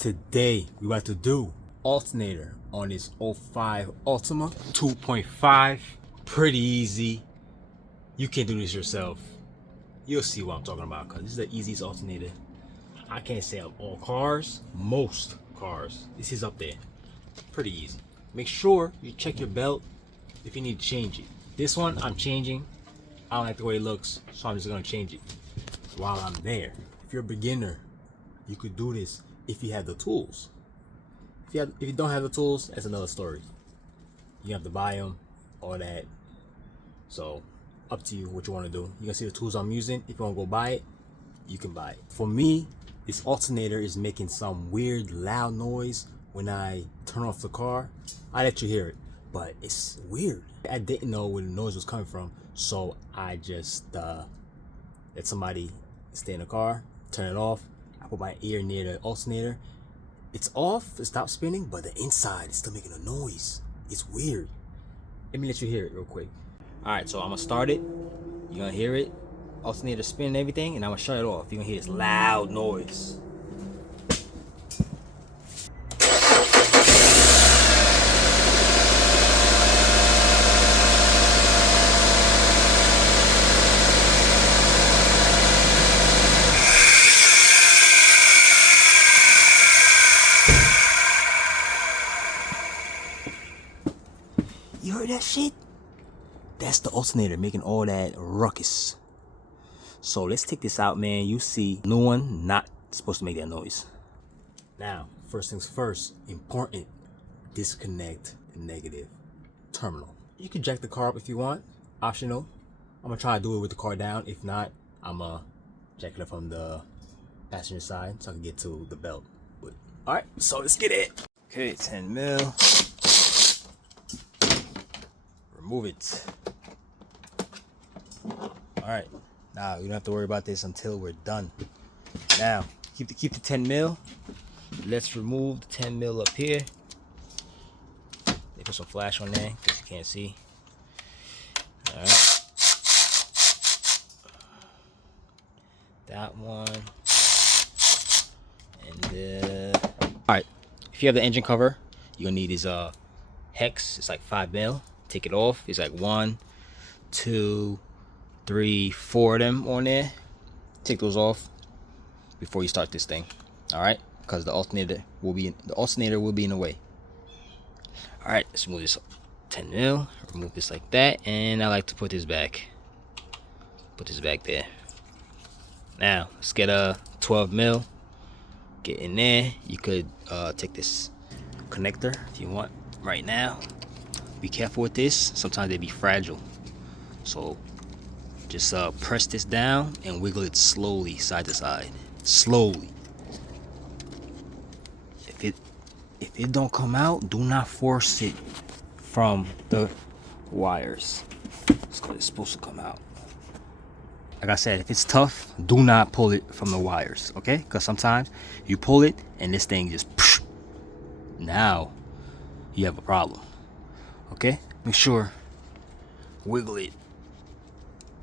Today we about to do alternator on this 05 Altima 2.5. Pretty easy. You can do this yourself. You'll see what I'm talking about, because this is the easiest alternator. I can't say of all cars, most cars, this is up there. Pretty easy. Make sure you check your belt if you need to change it. This one I'm changing. I don't like the way it looks, so I'm just gonna change it while I'm there. If you're a beginner, you could do this if you have the tools. If you don't have the tools, that's another story. You have to buy them, all that. So up to you what you want to do. You can see the tools I'm using. If you want to go buy it, you can buy it. For me, this alternator is making some weird loud noise when I turn off the car. I let you hear it, but it's weird. I didn't know where the noise was coming from, so I just let somebody stay in the car, turn it off. I put my ear near the alternator. It's off, it stopped spinning, but the inside is still making a noise. It's weird. Let me let you hear it real quick. All right, so I'm gonna start it. You're gonna hear it, alternator spin and everything, and I'm gonna shut it off. You're gonna hear this loud noise. You heard that shit? That's the alternator making all that ruckus. So let's take this out, man. You see, new one not supposed to make that noise. Now, first things first, important, disconnect the negative terminal. You can jack the car up if you want, optional. I'm gonna try to do it with the car down. If not, I'm gonna jack it up from the passenger side so I can get to the belt. All right, so let's get it. Okay, 10 mil. Remove it. All right, now you don't have to worry about this until we're done. Now keep the 10 mil. Let's remove the 10 mil up here. They put some flash on there because you can't see. All right, that one, and all right. If you have the engine cover, you're gonna need is hex. It's like 5 mil. Take it off. It's like 1, 2, 3, 4 of them on there. Take those off before you start this thing. All right, because the alternator will be in the way. All right, let's move this 10 mil. Remove this like that, and I like to put this back. Put this back there. Now let's get a 12 mil. Get in there. You could take this connector if you want right now. Be careful with this. Sometimes they be fragile. So just press this down and wiggle it slowly side to side. Slowly. If it don't come out, do not force it from the wires. It's supposed to come out. Like I said, if it's tough, do not pull it from the wires, okay? Because sometimes you pull it and this thing just psh, now you have a problem. Okay, make sure wiggle it,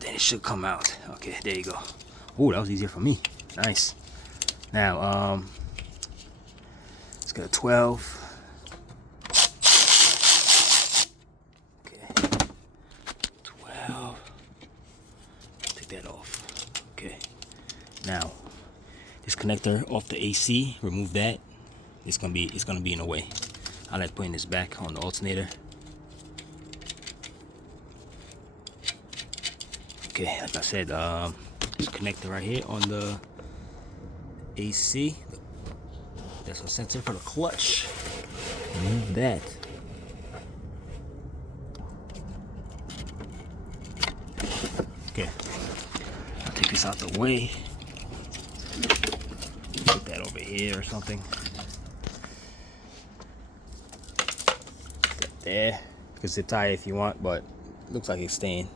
then it should come out. Okay, there you go. Oh, that was easier for me. Nice. Now let's get a 12. Okay, 12. Take that off. Okay, now this connector off the AC, remove that. It's gonna be in the way. I like putting this back on the alternator. Okay, like I said, this connector right here on the AC. That's a sensor for the clutch. Remove that. Okay, I'll take this out the way. Put that over here or something. Put that there. You can zip tie it if you want, but it looks like it's staying.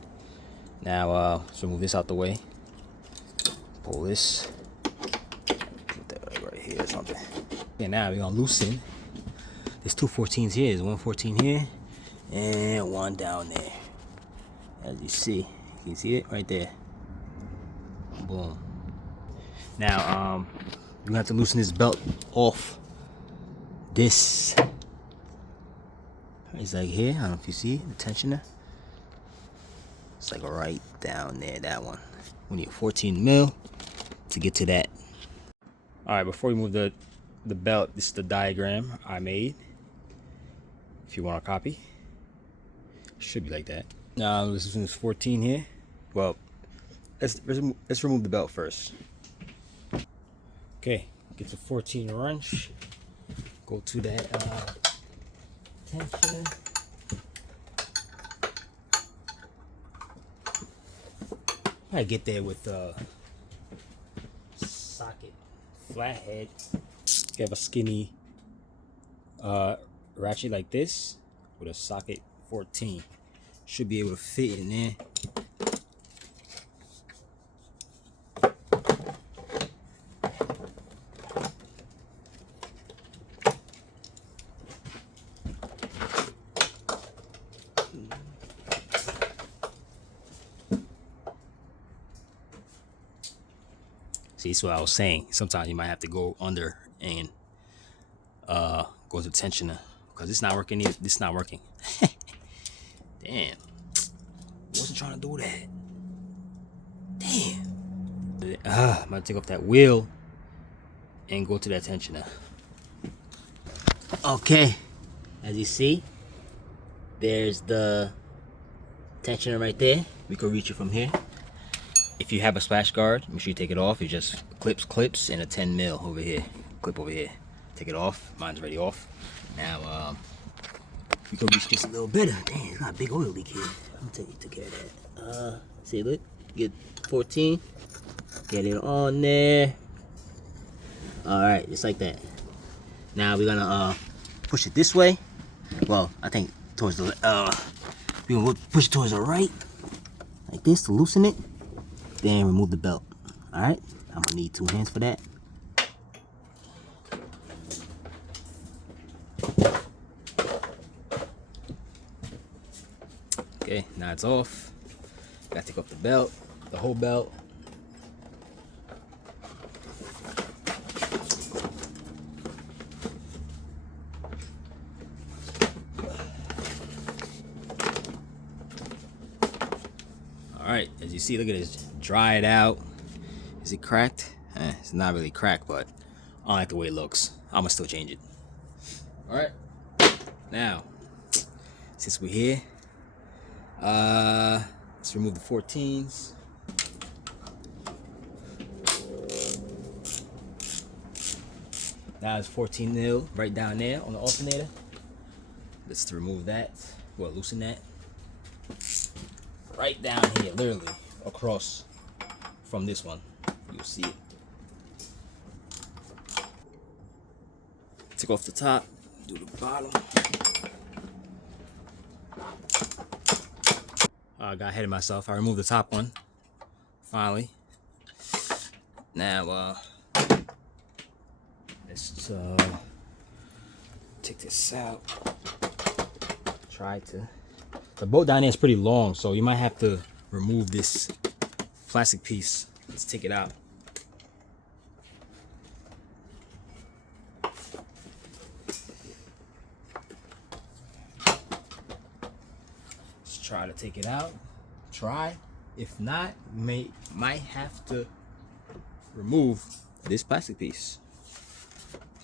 Now let's remove this out the way. Pull this. Put that right here or something. And now we're gonna loosen. There's 2 14s here. There's 1 14 here and one down there. As you see, you see it right there. Boom. Now you're gonna have to loosen this belt off this is like here. I don't know if you see it, the tensioner. It's like right down there, that one. We need 14 mil to get to that. All right, before we move the belt, this is the diagram I made. If you want a copy, should be like that. Now this is 14 here. Well, let's remove the belt first. Okay, get the 14 wrench. Go to that tensioner. I get there with socket flathead. You have a skinny ratchet like this with a socket 14. Should be able to fit in there. See, that's what I was saying. Sometimes you might have to go under and go to the tensioner because it's not working either. This is not working. Damn. Wasn't trying to do that. Damn. I'm gonna take off that wheel and go to that tensioner. Okay. As you see, there's the tensioner right there. We can reach it from here. If you have a splash guard, make sure you take it off. It just clips, and a 10 mil over here. Clip over here. Take it off. Mine's already off. Now, we can reach this a little better. Dang, it's got a big oil leak here. I'm gonna take care of that. See, look. Get 14. Get it on there. Alright, just like that. Now we're gonna push it this way. Well, I think towards the we're gonna push it towards the right. Like this to loosen it. Then remove the belt. Alright, I'm gonna need 2 hands for that. Okay, now it's off. Gotta take off the belt, the whole belt. Alright, as you see, look at this. Dry it out. Is it cracked? It's not really cracked, but I don't like the way it looks. I'm gonna still change it. Alright. Now, since we're here, let's remove the 14s. Now it's 14 mil right down there on the alternator. Let's remove that. Well, loosen that. Right down here, literally across from this one. You'll see it. Take off the top, do the bottom. I got ahead of myself. I removed the top one. Finally. Now, let's take this out. Try to. The bolt down there is pretty long, so you might have to remove this plastic piece. Let's take it out. Let's try to take it out. Try. If not, might have to remove this plastic piece.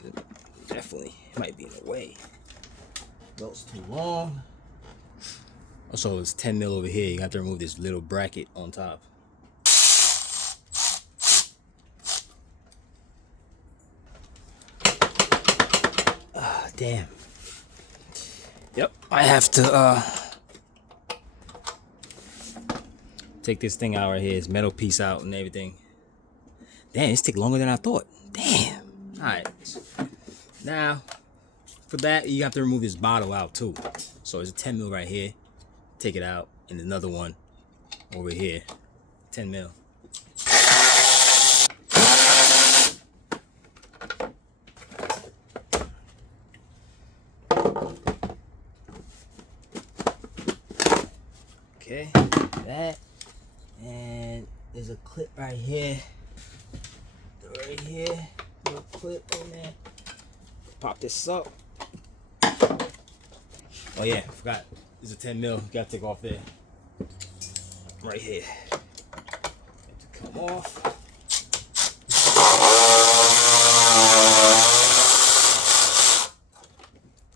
It definitely might be in the way. Belt's too long. Also, it's 10 mil over here. You have to remove this little bracket on top. Damn. Yep, I have to take this thing out right here. This metal piece out and everything. Damn, this take longer than I thought. Damn. Alright. Now, for that, you have to remove this bottle out too. So there's a 10 mil right here. Take it out, and another one over here. 10 mil. Okay, that, and there's a clip right here. Right here, little clip on there. Pop this up. Oh yeah, forgot. There's a 10 mil. Gotta take off there. Right here. Have to come off.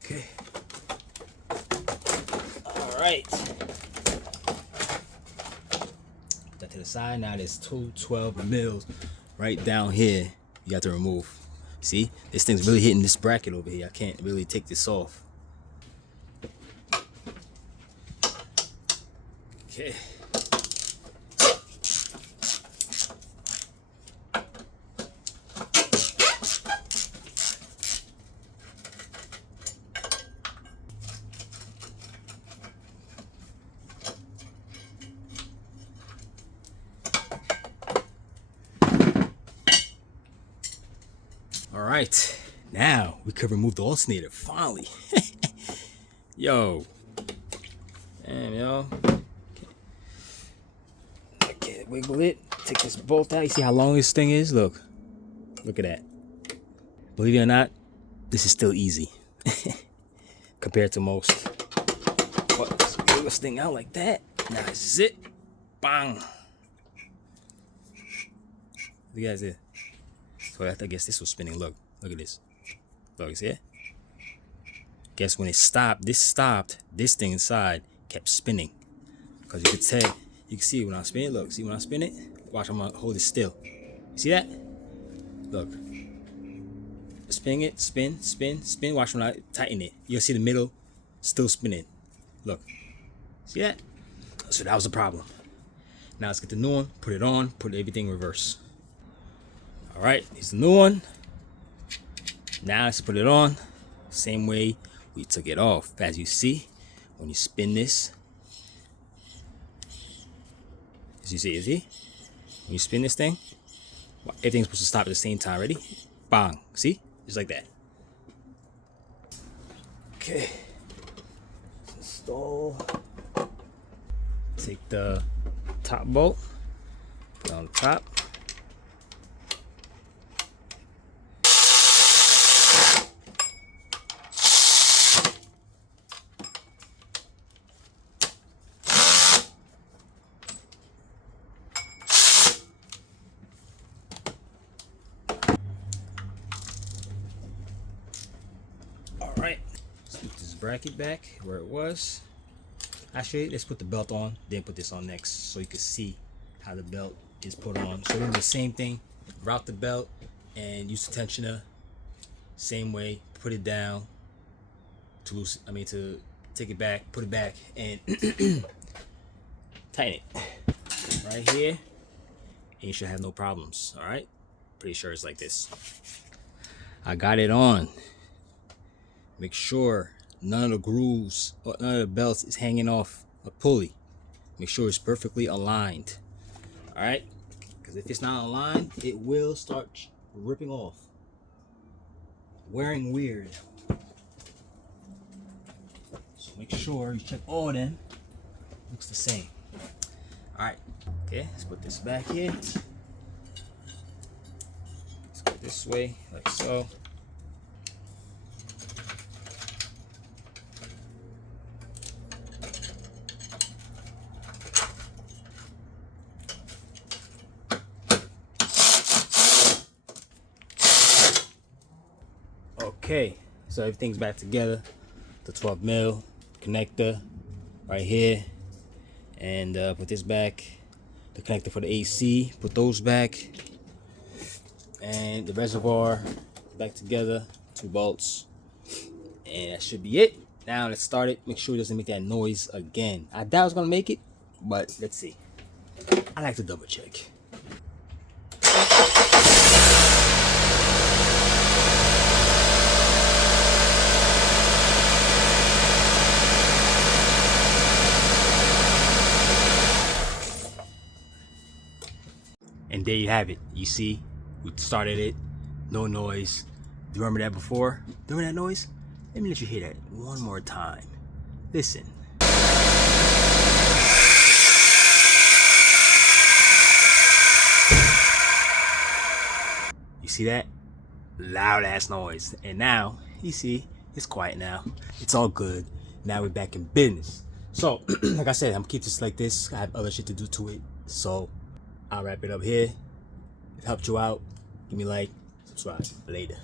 Okay. All right. Put that to the side. Now there's two 12 mils right down here. You got to remove. See, this thing's really hitting this bracket over here. I can't really take this off. Okay. All right, now we could remove the alternator finally. Yo, damn, yo. I can't wiggle it. Take this bolt out. You see how long this thing is? Look at that. Believe it or not, this is still easy compared to most. But let's wiggle this thing out like that. Now this is it. Bang. You guys did. So I guess this was spinning. Look at this. Look, see it? Guess when it stopped, this thing inside kept spinning. Because you could tell, you can see when I spin it. Look, see when I spin it? Watch, I'm gonna hold it still. You see that? Look. Spin it, spin. Watch when I tighten it. You'll see the middle still spinning. Look. See that? So that was the problem. Now let's get the new one, put it on, put everything in reverse. All right, here's the new one. Now let's put it on. Same way we took it off. As you see, when you spin this, as you see, when you spin this thing, everything's supposed to stop at the same time. Ready? Bang. See? Just like that. Okay. Install. Take the top bolt, put it on the top. Alright, let's put this bracket back where it was. Actually, let's put the belt on, then put this on next so you can see how the belt is put on. So we're doing the same thing, route the belt and use the tensioner. Same way, put it down to take it back, put it back and tighten it right here. And you should have no problems, all right? Pretty sure it's like this. I got it on. Make sure none of the grooves or none of the belts is hanging off a pulley. Make sure it's perfectly aligned. All right, because if it's not aligned, it will start ripping off, wearing weird. So make sure you check all of them. Looks the same. All right, okay, let's put this back here. Let's go this way, like so. Okay, so everything's back together. The 12 mil connector right here, and put this back. The connector for the AC, put those back, and the reservoir back together. 2 bolts, and that should be it. Now let's start it. Make sure it doesn't make that noise again. I doubt it's gonna make it, but let's see. I like to double check. And there you have it. You see, we started it, no noise. Do you remember that before? Remember that noise? Let me let you hear that one more time. Listen. You see that? Loud ass noise. And now, you see, it's quiet now. It's all good. Now we're back in business. So, like I said, I'm gonna keep this like this. I have other shit to do to it. So, I'll wrap it up here. If it helped you out, give me a like, subscribe. Later.